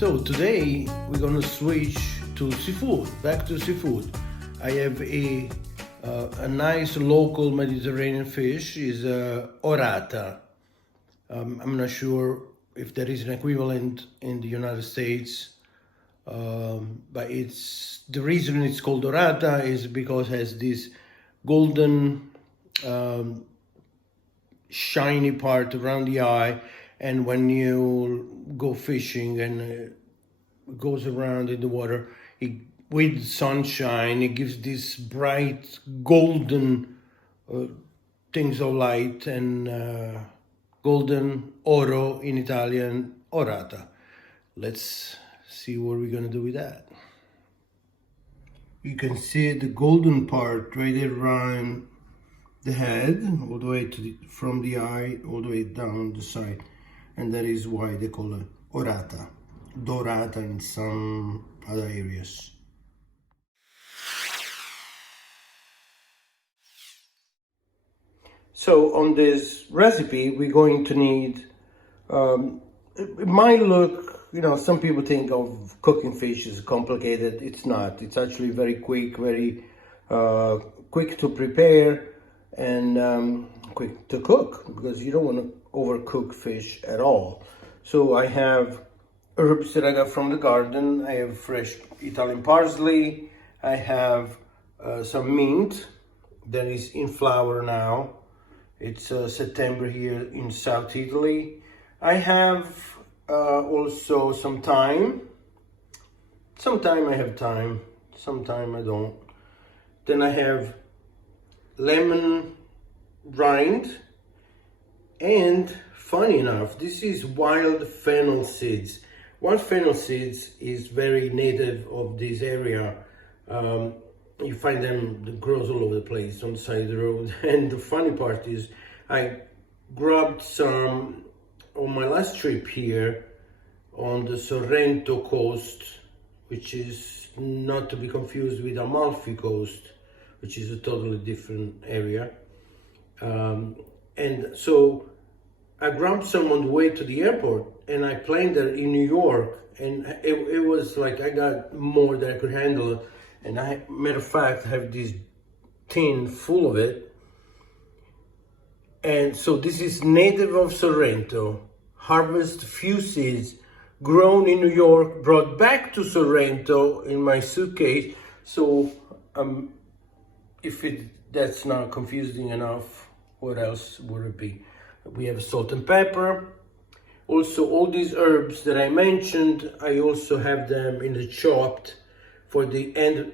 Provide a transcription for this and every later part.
So today we're gonna switch to seafood, back to seafood. I have a nice local Mediterranean fish, is Orata. I'm not sure if there is an equivalent in the United States, but it's the reason it's called Orata is because it has this golden shiny part around the eye, and when you go fishing and it goes around in the water, with sunshine, it gives this bright golden things of light, and golden oro in Italian, orata. Let's see what we're gonna do with that. You can see the golden part right around the head, all the way to from the eye all the way down the side, and that is why they call it orata, dorata in some other areas. So on this recipe we're going to need, it might look, some people think of cooking fish as complicated. It's not. It's actually very quick, very quick to prepare, and quick to cook, because you don't want to overcook fish at all. So I have herbs that I got from the garden. I have fresh Italian parsley. I have some mint that is in flower now. It's September here in South Italy. I have also some thyme. Sometime I have thyme, sometime I don't. Then I have lemon rind, and funny enough, this is wild fennel seeds. Wild fennel seeds is very native of this area. You find them, that grows all over the place on the side of the road. And the funny part is I grabbed some on my last trip here on the Sorrento coast, which is not to be confused with Amalfi coast, which is a totally different area. And so I grabbed some on the way to the airport, and I planned there in New York, and it was like I got more than I could handle. And I, matter of fact, have this tin full of it. And so this is native of Sorrento, harvest few seeds, grown in New York, brought back to Sorrento in my suitcase. So if that's not confusing enough, what else would it be? We have salt and pepper. Also, all these herbs that I mentioned, I also have them in the chopped for the end.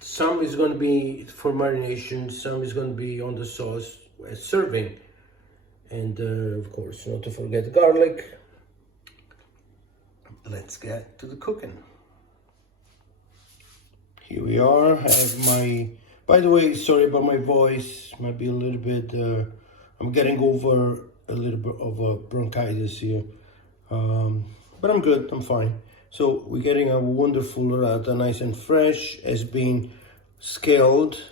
Some is going to be for marination, some is going to be on the sauce as serving. And of course, not to forget garlic. Let's get to the cooking. Here we are. I have my, by the way, sorry about my voice, might be a little bit, I'm getting over a little bit of bronchitis here, but I'm good, I'm fine. So we're getting a wonderful orata, nice and fresh, has been scaled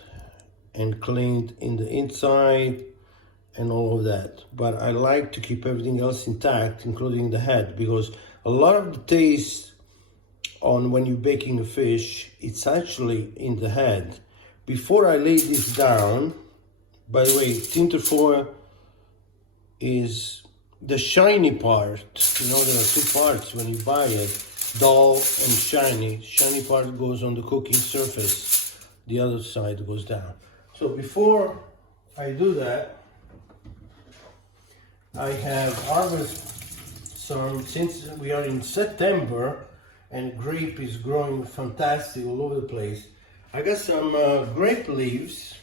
and cleaned in the inside and all of that. But I like to keep everything else intact, including the head, because a lot of the taste on when you're baking a fish, it's actually in the head. Before I lay this down, by the way, tinterfoil is the shiny part. There are two parts when you buy it, dull and shiny. Shiny part goes on the cooking surface, the other side goes down. So before I do that, I have harvested some, since we are in September and grape is growing fantastic all over the place. I got some grape leaves.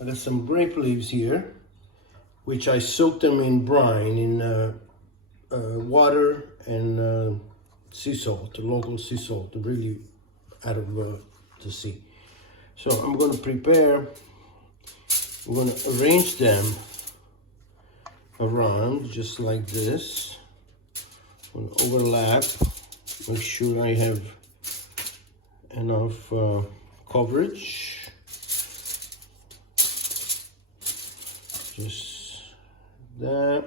I got some grape leaves here, which I soaked them in brine, in water and sea salt, local sea salt, really out of the sea. So I'm going to prepare, we're going to arrange them around just like this. I'm going to overlap, make sure I have enough coverage. Just that.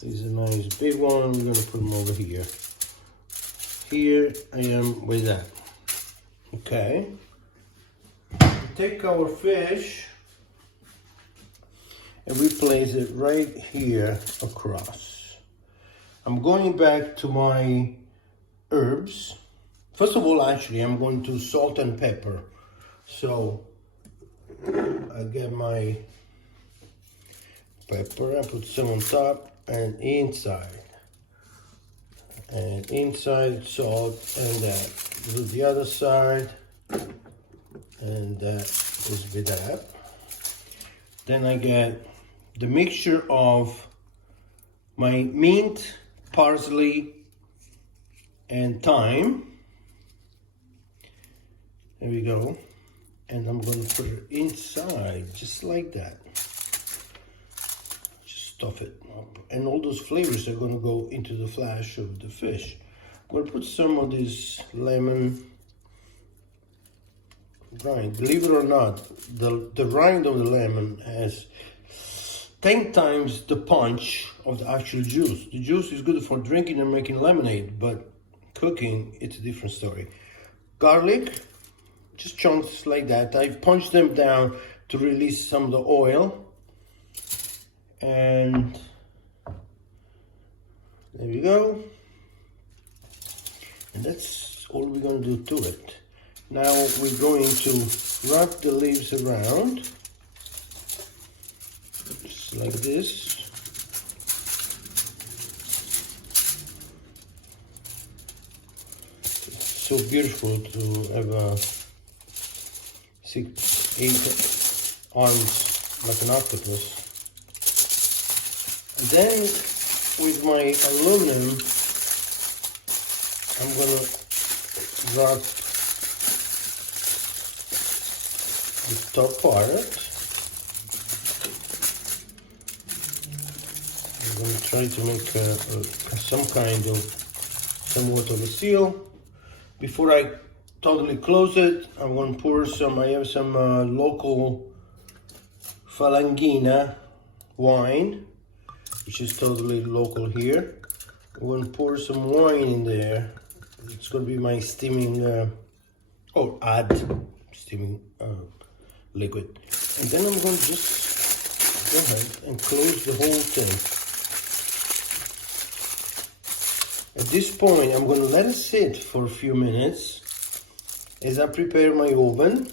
This is a nice big one. We're gonna put them over here. Here I am with that. Okay. Take our fish and we place it right here across. I'm going back to my herbs. First of all, actually, I'm going to salt and pepper. So I get my pepper, I put some on top and inside. And inside salt, and that. Do the other side. And that is with that. Then I get the mixture of my mint, parsley, and thyme. There we go. And I'm going to put it inside, just like that. Just stuff it up. And all those flavors are going to go into the flesh of the fish. I'm going to put some of this lemon rind. Believe it or not, the rind of the lemon has 10 times the punch of the actual juice. The juice is good for drinking and making lemonade, but cooking, it's a different story. Garlic, just chunks like that. I punch them down to release some of the oil. And there we go. And that's all we're going to do to it. Now we're going to wrap the leaves around, just like this. It's so beautiful to have 6, 8 arms like an octopus. And then with my aluminum, I'm gonna wrap the top part. I'm going to try to make some kind of somewhat of a seal. Before I totally close it, I'm going to pour some, I have some local Falangina wine, which is totally local here. I'm going to pour some wine in there. It's going to be my steaming, steaming liquid. And then I'm going to just go ahead and close the whole thing. At this point, I'm going to let it sit for a few minutes as I prepare my oven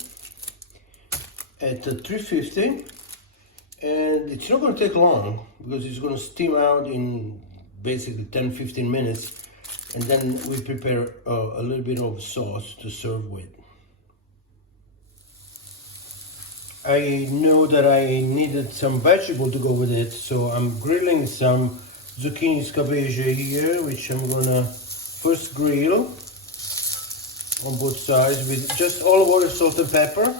at 350. And it's not going to take long because it's going to steam out in basically 10-15 minutes. And then we prepare a little bit of sauce to serve with. I know that I needed some vegetable to go with it, so I'm grilling some zucchini scabeche here, which I'm gonna first grill on both sides with just olive oil, salt and pepper.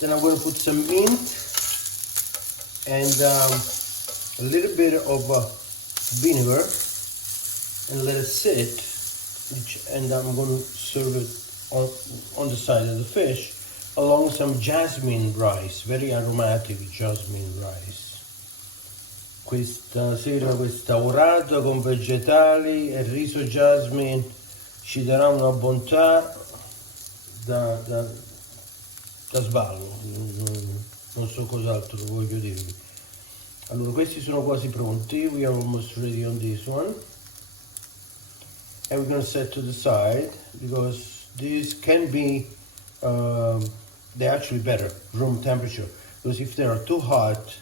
Then I'm gonna put some mint and a little bit of vinegar and let it sit. And I'm gonna serve it on the side of the fish, along some jasmine rice, very aromatic jasmine rice. Questa sera questa orata con vegetali e riso jasmine ci darà una bontà da sballo, non so cos'altro voglio dirvi. Allora, questi sono quasi pronti, we are almost ready on this one. And we're going to set to the side because these can be they're actually better room temperature, because if they are too hot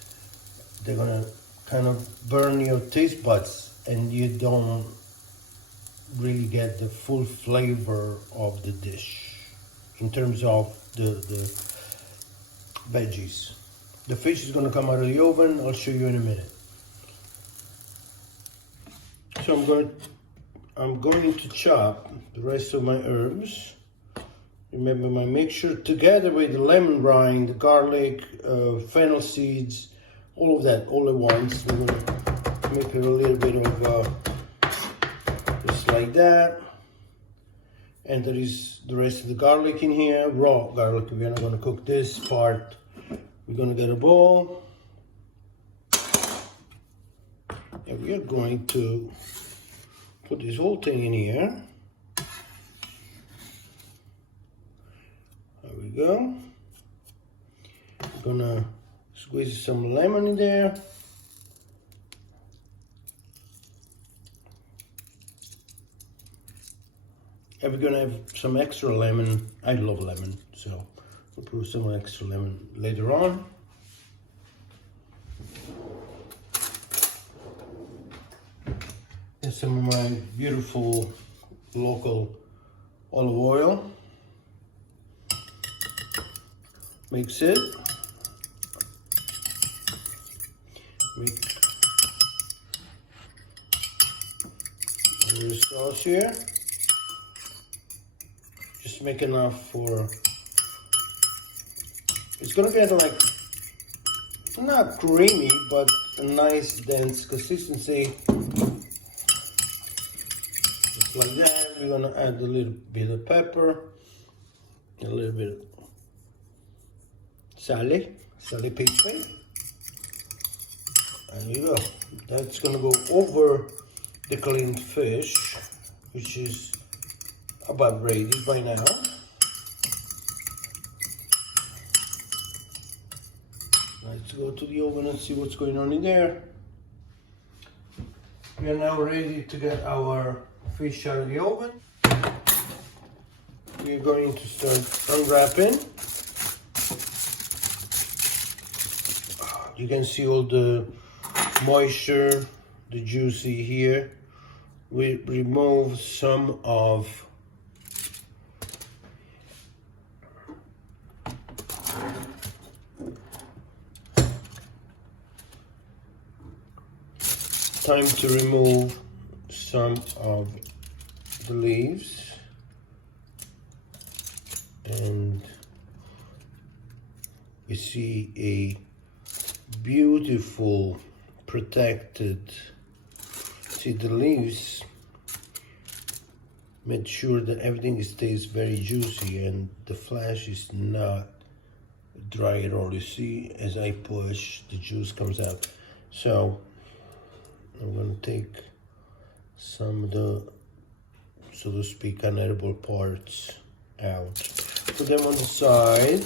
they're gonna kind of burn your taste buds and you don't really get the full flavor of the dish in terms of the veggies. The fish is going to come out of the oven. I'll show you in a minute. So I'm going to chop the rest of my herbs. Remember my mixture together with the lemon rind, the garlic, fennel seeds, all of that all at once. We're going to make it a little bit of just like that. And there is the rest of the garlic in here, raw garlic. We're not going to cook this part. We're going to get a bowl. And And we are going to put this whole thing in here. There we go. We're gonna squeeze some lemon in there. And we're gonna have some extra lemon. I love lemon, so we'll put some extra lemon later on. And some of my beautiful local olive oil. Mix it. A little sauce here. Just make enough for. It's gonna get like not creamy, but a nice dense consistency. Just like that. We're gonna add a little bit of pepper, a little bit of sally pepper. There you go. That's gonna go over the cleaned fish, which is about ready by now. Let's go to the oven and see what's going on in there. We are now ready to get our fish out of the oven. We're going to start unwrapping. You can see all the moisture, the juicy here. We remove some of time to remove some of the leaves, and we see a beautiful protected. See, the leaves made sure that everything stays very juicy and the flesh is not dry at all. You see, as I push, the juice comes out. So I'm going to take some of the, so to speak, unedible parts out. Put them on the side.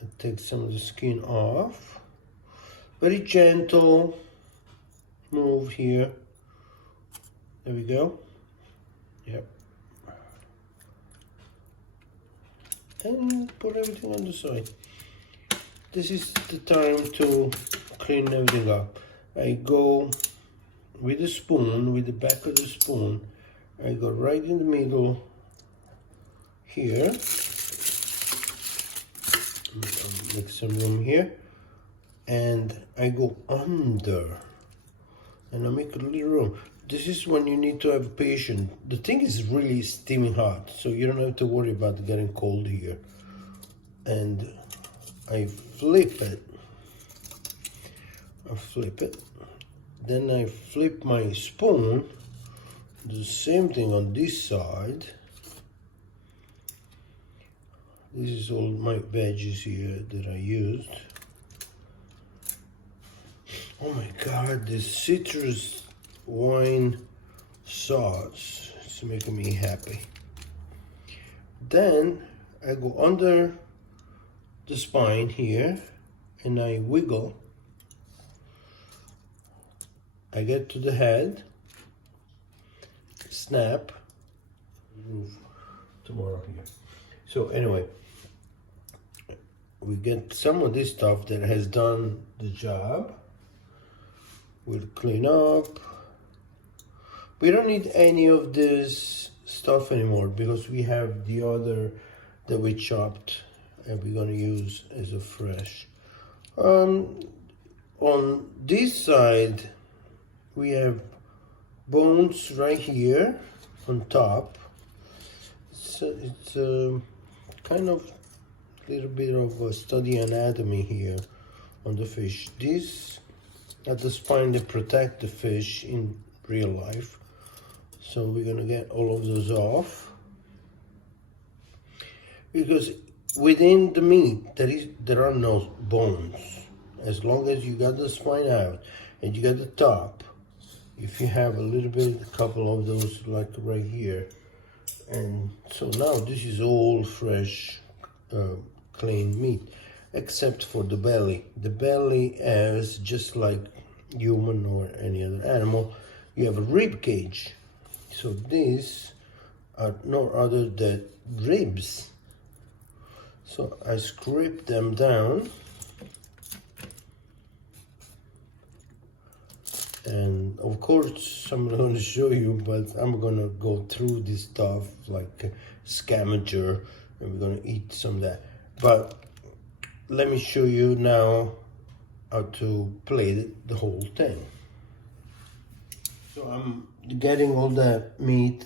And take some of the skin off. Very gentle move here. There we go. Yep. And put everything on the side. This is the time to clean everything up. I go with the spoon, with the back of the spoon, I go right in the middle here. Make some room here. And I go under. And I make a little room. This is when you need to have patience. The thing is really steaming hot, so you don't have to worry about getting cold here. And I flip it. Then I flip my spoon. Do the same thing on this side. This is all my veggies here that I used. Oh my God, this citrus wine sauce is making me happy. Then I go under the spine here and I wiggle. I get to the head, snap, move tomorrow here. So anyway, we get some of this stuff that has done the job. We'll clean up. We don't need any of this stuff anymore because we have the other that we chopped and we're gonna use as a fresh. On this side, we have bones right here on top. So it's kind of a little bit of a study anatomy here on the fish. This at the spine that protect the fish in real life. So we're gonna get all of those off. Because within the meat there are no bones. as long as you got the spine out and you got the top. If you have a little bit, a couple of those like right here. And so now this is all fresh, clean meat, except for the belly. The belly has, just like human or any other animal, you have a rib cage. So these are no other than ribs. So I scrape them down. And of course, I'm going to show you, but I'm going to go through this stuff like a scavenger, and we're going to eat some of that. But let me show you now how to plate the whole thing. So I'm getting all that meat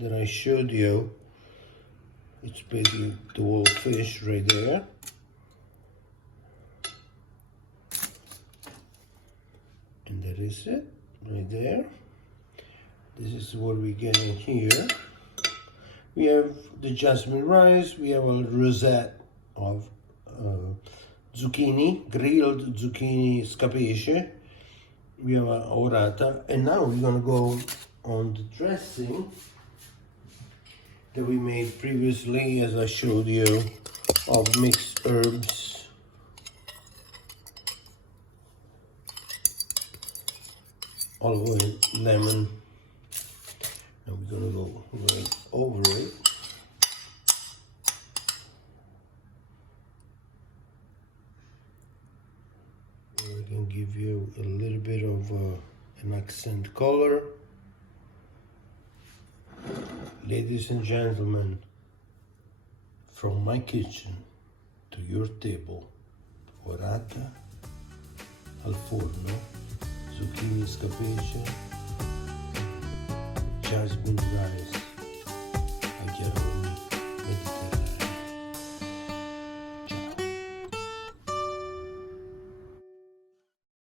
that I showed you. It's basically the whole fish right there. And that is it, right there. This is what we get in here. We have the jasmine rice, we have a rosette of zucchini, grilled zucchini scapice. We have a orata, and now we're gonna go on the dressing that we made previously, as I showed you, of mixed herbs, olive oil, lemon, and we're gonna go right over it. I can give you a little bit of an accent color. Ladies and gentlemen, from my kitchen to your table, orata al forno, zucchini scapice, jasmine rice. I get